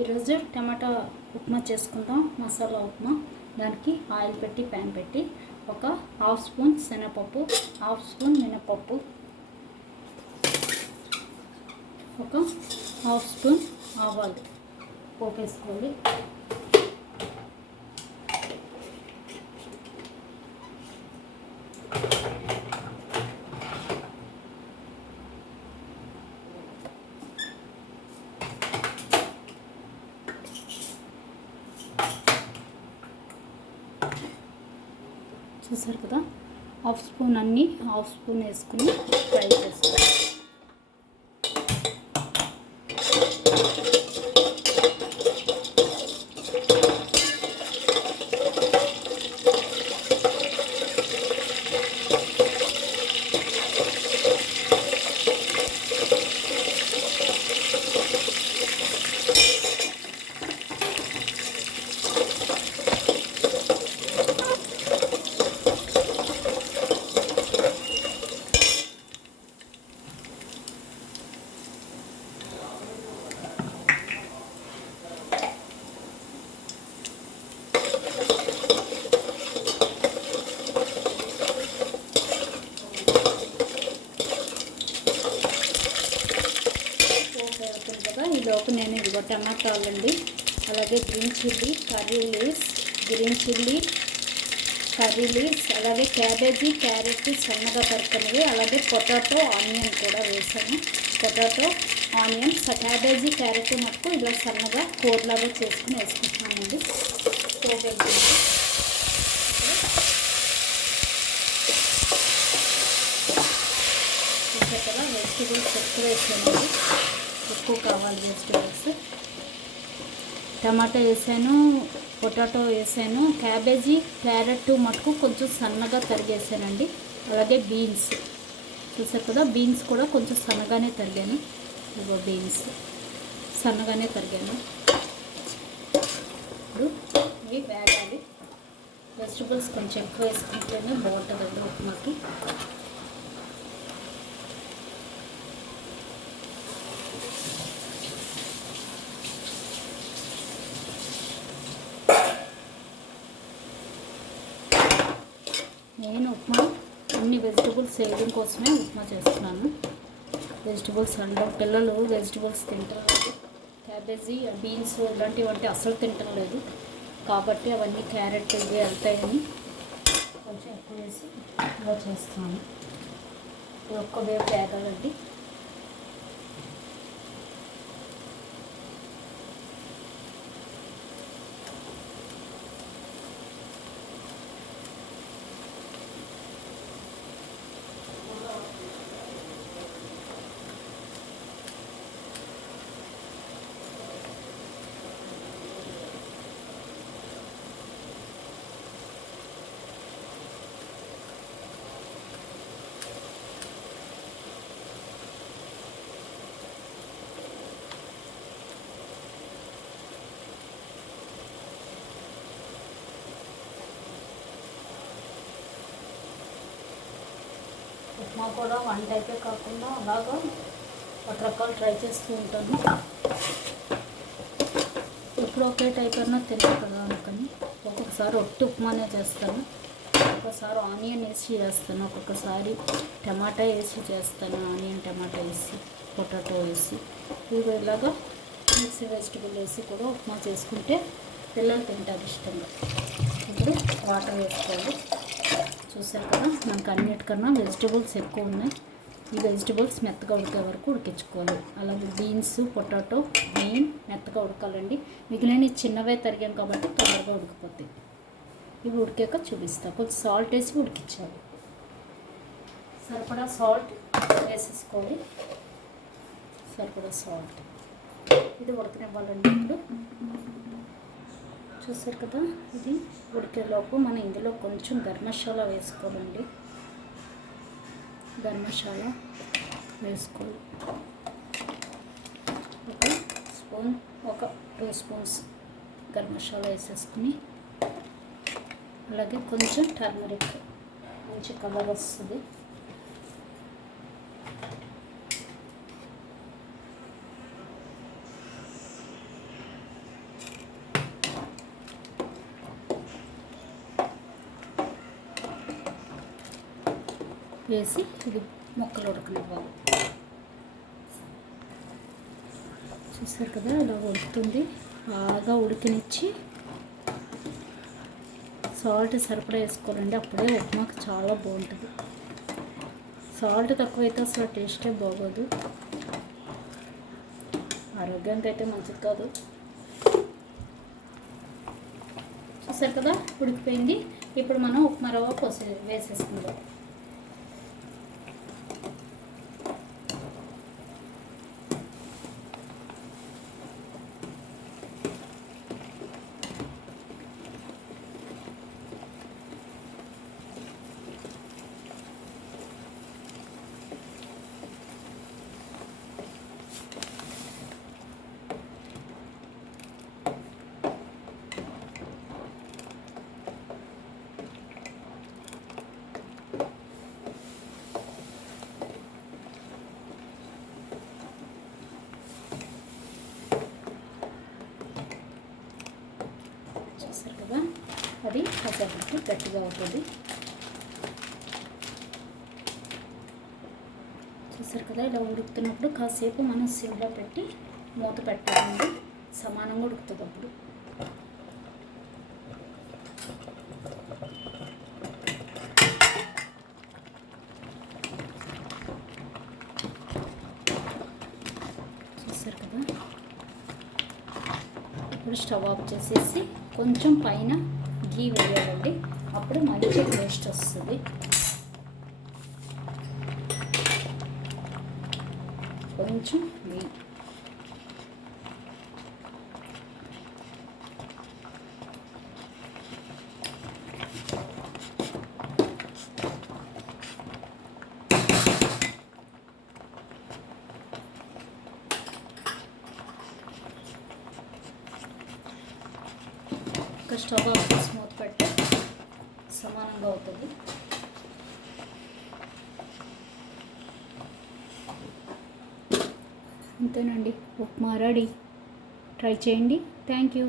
ఈరోజు టమాటా ఉప్మా చేసుకుందాం మసాలా ఉప్మా. దానికి ఆయిల్ పెట్టి ప్యాన్ పెట్టి ఒక హాఫ్ స్పూన్ శనగపప్పు హాఫ్ స్పూన్ మినపప్పు ఒక హాఫ్ స్పూన్ ఆవాలు పోపేసుకోవాలి వేసుకోవాలి చూసారు కదా. హాఫ్ స్పూన్ అన్నీ హాఫ్ స్పూన్ వేసుకుని ఫ్రై చేసుకోవాలి. లోపు నేను ఇదిగో టమాటాలండి అలాగే green chilli curry leaves green chilli curry leaves అలాగే క్యాబేజీ క్యారెట్ సన్నగా తరుక్కున్నవి అలాగే పొటాటో ఆనియన్ కూడా వేసాను. పొటాటో ఆనియన్ క్యాబేజీ క్యారెట్ మటుకు ఇలా సన్నగా కూరలాగా చేసుకుని వేసుకుంటున్నానండి. పోపు వేసుకుంటాం. చూసారు వేసానండి. ఎక్కువ కావాలి వెజిటేబుల్స్ టమాటా వేసాను పొటాటో వేసాను క్యాబేజీ క్యారెట్ మటుకు కొంచెం సన్నగా తరిగేసానండి. అలాగే బీన్స్. చూసారు కదా బీన్స్ కూడా కొంచెం సన్నగానే తరిగాను. ఇగో బీన్స్. సన్నగానే తరిగాను. ఇప్పుడు ఇవి వేగాలి. వెజిటబుల్స్ కొంచెం ఎక్కువ వేసుకుంటేనే బాగుంటుందండి ఉప్మాకి. నేను ఉప్మా అన్ని వెజిటబుల్స్ వేయడం కోసమే ఉప్మా చేస్తున్నాను. వెజిటబుల్స్ అంటే పిల్లలు వెజిటబుల్స్ తింటారు. క్యాబేజీ బీన్స్ ఇలాంటివి అంటే తింటం లేదు. కాబట్టి అవన్నీ క్యారెట్ ఇవి వెళ్తాయని కొంచెం ఎక్కువ వేసి ఇలా చేస్తాను ఒక్క వేపు వేగాలండి ఉప్మా కూడా వన్ టైపే కాకుండా అలాగా రకరకాలు ట్రై చేస్తూ ఉంటాను. ఇప్పుడు ఒకే టైప్ అన్నా తెలియదు కదా అందుకని ఒక్కొక్కసారి ఒట్టి ఉప్మానే చేస్తాను. ఒక్కొక్కసారి ఆనియన్ వేసి చేస్తాను. ఒక్కొక్కసారి టమాటా వేసి చేస్తాను. ఆనియన్ టమాటా వేసి పొటాటో వేసి ఇవి ఇలాగా మిక్సీ వెజిటబుల్ వేసి కూడా ఉప్మా చేసుకుంటే పిల్లలు తింటారు ఇష్టంగా. ఇప్పుడు వాటర్ వేసుకోవాలి. చూసారు కదా మనకు అన్నిటికన్నా వెజిటబుల్స్ ఎక్కువ ఉన్నాయి. ఈ వెజిటబుల్స్ మెత్తగా ఉడికే వరకు ఉడికించుకోవాలి. అలాగే బీన్స్ పొటాటో మెయిన్ మెత్తగా ఉడకాలండి. మిగిలిన చిన్నవే తరిగాం కాబట్టి తొందరగా ఉడికిపోతాయి ఇవి ఉడికాక చూపిస్తా. కొంచెం సాల్ట్ వేసి ఉడికించాలి. సరిపడా సాల్ట్ వేసేసుకోవాలి. సరిపడా సాల్ట్ ఇది ఉడకనివ్వాలండి ఇప్పుడు. చూసారు కదా ఇది ఉడికేలోపు మనం ఇందులో కొంచెం ధర్మశాల వేసుకోవాలండి. ధర్మశాల వేసుకోవాలి. ఒక స్పూన్ ఒక టూ స్పూన్స్ గరం మసాలా వేసేసుకుని అలాగే కొంచెం టర్మరిక్ మంచి కలర్ వస్తుంది. వేసి ఇది ముక్కలు ఉడకనివ్వాలి. చూసారు కదా ఇలా ఉడుకుతుంది. బాగా ఉడికినిచ్చి సాల్ట్ సరిపడా వేసుకోవాలండి అప్పుడే ఉప్మాకు చాలా బాగుంటుంది. సాల్ట్ తక్కువైతే అసలు టేస్టే బాగోదు. ఆరోగ్యానికి అయితే మంచిది కాదు. చూసారు కదా ఉడికిపోయింది. ఇప్పుడు మనం ఉప్మా రవ్వ పోసి వేసేసుకుందాం చూసారు కదా అది కాసేపటికి గట్టిగా అవుతుంది. చూసారు కదా ఇలా ఉడుకుతున్నప్పుడు కాసేపు మనం సిమ్లో పెట్టి మూత పెట్టాలండి. సమానంగా ఉడుకుతుంది అప్పుడు. చూసారు కదా? ఇప్పుడు స్టవ్ ఆఫ్ చేసేసి కొంచెం పైన ఘీ వేయాలండి. అప్పుడు మంచి టేస్ట్ వస్తుంది. కొంచెం గీ ఒక స్టవ్ ఆఫ్ చేసి మూత పెట్టి సమానంగా అవుతుంది. అంతేనండి ఉప్మా రెడీ. ట్రై చేయండి. Thank you.